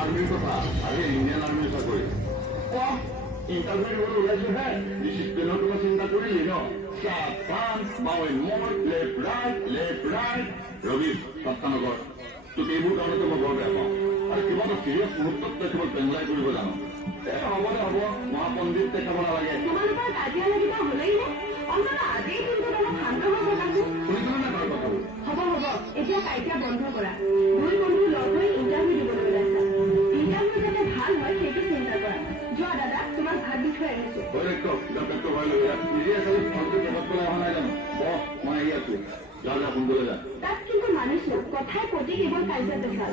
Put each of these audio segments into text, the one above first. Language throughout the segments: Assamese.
আৰ্মিৰ কথা আজি ইণ্ডিয়ান আৰ্মিৰ চাকৰি ইণ্টাৰভিউ দিবলৈ ওলাইছোহে ডিচিপ্লিনৰ তোমাৰ চিন্তা কৰিলি ন চাহ বাওই মোৰ লেফ্ট ৰাইট ৰবি সত্তানগৰ তোক এইবোৰ কাৰণতে মই বৰ বেয়া পাওঁ আৰু কিবা এটা চিৰিয়াছ মুহূৰ্তত তই কেৱল পেঞ্জলাই কৰিব জানো হ'ব দে হ'ব মহাপণ্ডিত দেখাব নালাগে তোমালোকৰ কাজিয়া লাগিব হলেই নে অন্তত আজিৰ দিনটোত অলপ শান্ত হৈ বনাবো শুনিছনে নাই বাৰু কথাবোৰ হ'ব এতিয়া কাজিয়া বন্ধ কৰা দুই বন্ধু লগ হৈ ইণ্টাৰভিউ দিবলৈ ওলাইছা ইণ্টাৰভিউ যাতে ভাল হয় সেইটো চিন্তা কৰা যোৱা দাদা তোমাক ভাত দি থৈ আহিছো নিজে খালি ফোনটো পেটত পেলাই অহা নাই জানো মই আহি আছো যা সোনকালে যা তাত কিন্তু মানিছো কথাই প্ৰতি কেৱল কাজিয়া দেখাল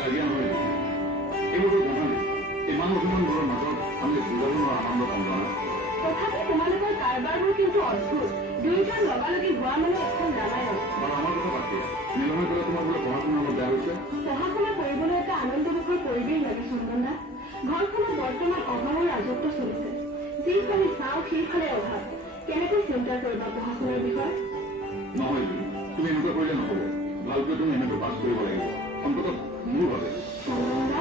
কাজিয়া নহয় এইবোৰতো জানা ইমান ঘৰৰ মাজত আমি বুজাব নোৱাৰা আনন্দ পাওঁ তথাপি তোমালোকৰ কাৰবাৰবোৰ কিন্তু অদ্ভুত দুয়োজন লগালগি হোৱা মানে এখন ৰামায়ণ আৰু আমাৰ কথা বাদ দিয়া মিলনে ক'লে তোমাৰ বোলে পঢ়া শুনা অলপ বেয়া হৈছে পঢ়া শুনা কৰিবলৈ এটা আনন্দমুখৰ পৰিৱেশ লাগে চন্দনা ঘৰখনত বৰ্তমান অভাৱৰ ৰাজত্ব চলিছে যিফালে চাওঁ সেইফালে অভাৱ কেনেকৈ চিন্তা কৰিবা পঢ়া শুনাৰ বিষয়ে নহয় তুমি এনেকুৱা কৰিলে নহ'ব ভালকৈ তুমি এনেকৈ পাছ কৰিব লাগিব অন্ততঃ মোৰ ভাবে চন্দনা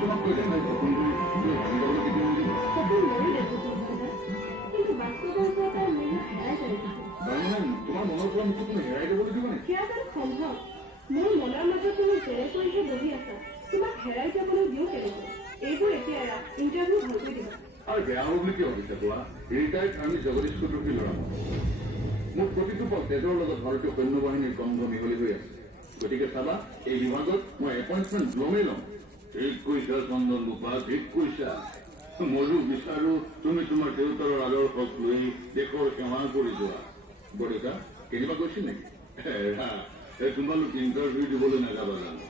তোমাক কৈছে নাই ফোনটো ভাবি যাবলৈ কেতিয়া নিদিব সপোন ময়ো দেখো কিন্তু বাস্তৱৰ এটা মূল্য হেৰাই যায় তোমাৰ মনৰ পৰা মোক তুমি হেৰাই যাবলৈ দিব নে সেয়া যেন সম্ভৱ মোৰ মনৰ মাজত তুমি যেনে কৰিহে বহি আছা তোমাক হেৰাই যাবলৈ দিওঁ কেনেকৈ এইবোৰ এতিয়া এৰা ইণ্টাৰভিউ ভালকৈ দিবা আৰু বেয়া হ'ব বুলি কিয় ভাবিছা কোৱা ৰিটায়াৰ্ড আৰ্মি জগদীশ কুটুকী ল'ৰা মোৰ প্ৰতিটো পল তেজৰ লগত ভাৰতীয় সৈন্য বাহিনীৰ গন্ধ মিহলি হৈ আছে গতিকে চাবা এই বিভাগত মই এপইণ্টমেণ্ট ল'মেই ল'ম ঠিক কৈছা চন্দন গোপা ঠিক কৈছা ময়ো বিচাৰো তুমি তোমাৰ দেউতাৰ আদৰ্শক লৈ দেশৰ সেৱা কৰি যোৱা বৰদেউতা কেনিবা কৈছিল নেকি তোমালোক ইণ্টাৰভিউ দিবলৈ নাযাবা জানো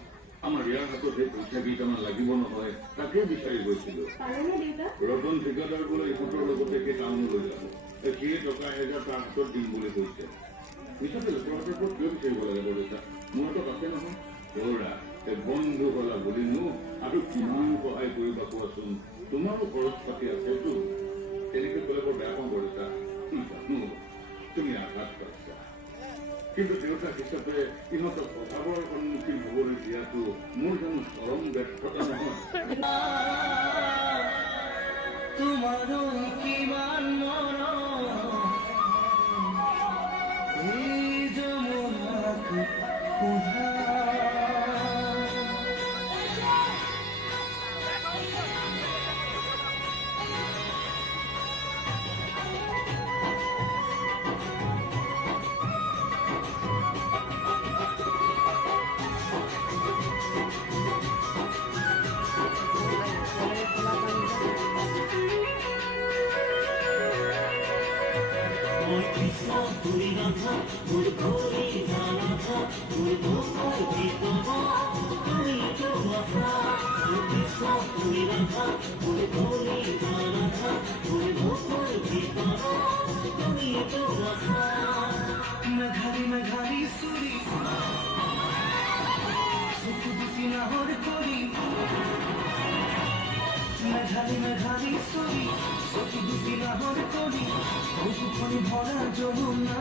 আমাৰ ইয়াৰ হাতত সেই পইচা কেইটামান লাগিব নহয় তাকে বিচাৰি গৈছিলো ৰতন ঠিকাদাৰ বোলে ইহঁতৰ লগতে সেই টাউন লৈ যাব সেই টকা 1000 তাৰ হাতত দিম বুলি কৈছে পিছতে লোকৰ হাতৰ পৰা কিয় বিচাৰিব লাগে বৰদেউতা মোৰ হাতত আছে নহয় বৰা বন্ধু হলা বুলিনো আৰু কিমান সহায় কৰিবা কোৱাচোন তোমাৰো খৰচ পাতি আছেতো তেনেকে ক'লে বৰ বেয়া পাওঁ বৰদেউতা তুমি আঘাত পাইছা কিন্তু দেউতাক হিচাপে ইহঁতক অভাৱৰ সন্মুখীন হ'বলৈ দিয়াটো মোৰ জানো চৰম ব্যৰ্থতা নহয় তোমাৰো কিমান মেঘালী চুৰি চকু দুটি নাহৰ কৰি মেঘালী চুৰি চকু দুটি নাহৰ কৰি বুকুখনি ভৰা যমুনা